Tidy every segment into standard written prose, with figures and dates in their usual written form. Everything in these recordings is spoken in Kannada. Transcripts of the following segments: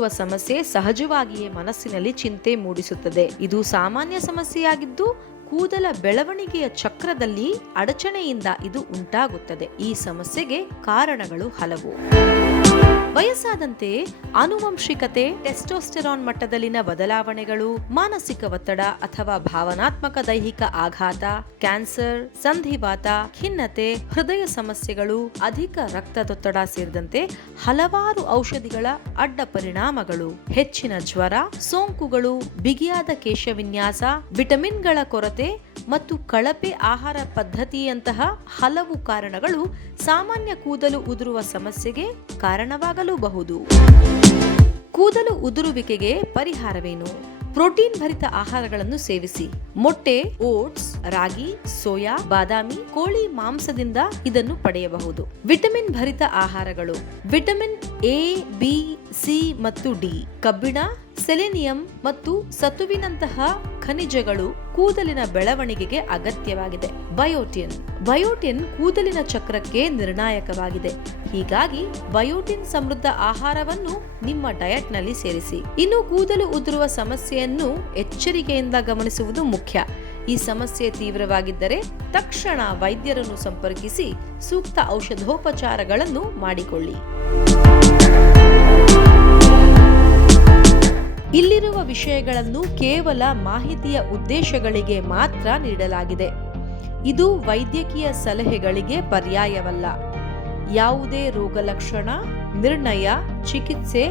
ಉದುರುವ ಸಮಸ್ಯೆ ಸಹಜವಾಗಿಯೇ ಮನಸ್ಸಿನಲ್ಲಿ ಚಿಂತೆ ಮೂಡಿಸುತ್ತದೆ. ಇದು ಸಾಮಾನ್ಯ ಸಮಸ್ಯೆಯಾಗಿದ್ದು ಕೂದಲ ಬೆಳವಣಿಗೆಯ ಚಕ್ರದಲ್ಲಿ ಅಡಚಣೆಯಿಂದ ಇದು ಉಂಟಾಗುತ್ತದೆ. ಈ ಸಮಸ್ಯೆಗೆ ಕಾರಣಗಳು ಹಲವು. ವಯಸ್ಸಾದಂತೆ ಆನುವಂಶಿಕತೆ, ಟೆಸ್ಟೋಸ್ಟೆರಾನ್ ಮಟ್ಟದಲ್ಲಿನ ಬದಲಾವಣೆಗಳು, ಮಾನಸಿಕ ಒತ್ತಡ ಅಥವಾ ಭಾವನಾತ್ಮಕ ದೈಹಿಕ ಆಘಾತ, ಕ್ಯಾನ್ಸರ್, ಸಂಧಿವಾತ, ಖಿನ್ನತೆ, ಹೃದಯ ಸಮಸ್ಯೆಗಳು, ಅಧಿಕ ರಕ್ತದೊತ್ತಡ ಸೇರಿದಂತೆ ಹಲವಾರು ಔಷಧಿಗಳ ಅಡ್ಡ ಪರಿಣಾಮಗಳು, ಹೆಚ್ಚಿನ ಜ್ವರ, ಸೋಂಕುಗಳು, ಬಿಗಿಯಾದ ಕೇಶವಿನ್ಯಾಸ, ವಿಟಮಿನ್ಗಳ ಕೊರತೆ ಮತ್ತು ಕಳಪೆ ಆಹಾರ ಪದ್ಧತಿಯಂತಹ ಹಲವು ಕಾರಣಗಳು ಸಾಮಾನ್ಯ ಕೂದಲು ಉದುರುವ ಸಮಸ್ಯೆಗೆ ಕಾರಣವಾಗಲೂಬಹುದು. ಕೂದಲು ಉದುರುವಿಕೆಗೆ ಪರಿಹಾರವೇನು? ಪ್ರೋಟೀನ್ ಭರಿತ ಆಹಾರಗಳನ್ನು ಸೇವಿಸಿ. ಮೊಟ್ಟೆ, ಓಟ್ಸ್, ರಾಗಿ, ಸೋಯಾ, ಬಾದಾಮಿ, ಕೋಳಿ ಮಾಂಸದಿಂದ ಇದನ್ನು ಪಡೆಯಬಹುದು. ವಿಟಮಿನ್ ಭರಿತ ಆಹಾರಗಳು: ವಿಟಮಿನ್ ಎ, ಬಿ, ಸಿ ಮತ್ತು ಡಿ, ಕಬ್ಬಿಣ, ಸೆಲೆನಿಯಂ ಮತ್ತು ಸತುವಿನಂತಹ ಖನಿಜಗಳು ಕೂದಲಿನ ಬೆಳವಣಿಗೆಗೆ ಅಗತ್ಯವಾಗಿದೆ. ಬಯೋಟಿನ್ ಕೂದಲಿನ ಚಕ್ರಕ್ಕೆ ನಿರ್ಣಾಯಕವಾಗಿದೆ. ಹೀಗಾಗಿ ಬಯೋಟಿನ್ ಸಮೃದ್ಧ ಆಹಾರವನ್ನು ನಿಮ್ಮ ಡಯಟ್ನಲ್ಲಿ ಸೇರಿಸಿ. ಇನ್ನು ಕೂದಲು ಉದುರುವ ಸಮಸ್ಯೆಯನ್ನು ಎಚ್ಚರಿಕೆಯಿಂದ ಗಮನಿಸುವುದು ಮುಖ್ಯ. ಈ ಸಮಸ್ಯೆ ತೀವ್ರವಾಗಿದ್ದರೆ ತಕ್ಷಣ ವೈದ್ಯರನ್ನು ಸಂಪರ್ಕಿಸಿ ಸೂಕ್ತ ಔಷಧೋಪಚಾರಗಳನ್ನು ಮಾಡಿಕೊಳ್ಳಿ. ಇಲ್ಲಿರುವ ವಿಷಯಗಳನ್ನು ಕೇವಲ ಮಾಹಿತಿಯ ಉದ್ದೇಶಗಳಿಗೆ ಮಾತ್ರ ನೀಡಲಾಗಿದೆ. ಇದು ವೈದ್ಯಕೀಯ ಸಲಹೆಗಳಿಗೆ ಪರ್ಯಾಯವಲ್ಲ. ಯಾವುದೇ ರೋಗ ಲಕ್ಷಣ, ನಿರ್ಣಯ, ಚಿಕಿತ್ಸೆ,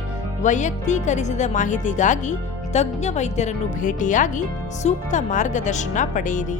ವೈಯಕ್ತೀಕರಿಸಿದ ಮಾಹಿತಿಗಾಗಿ ತಜ್ಞ ವೈದ್ಯರನ್ನು ಭೇಟಿಯಾಗಿ ಸೂಕ್ತ ಮಾರ್ಗದರ್ಶನ ಪಡೆಯಿರಿ.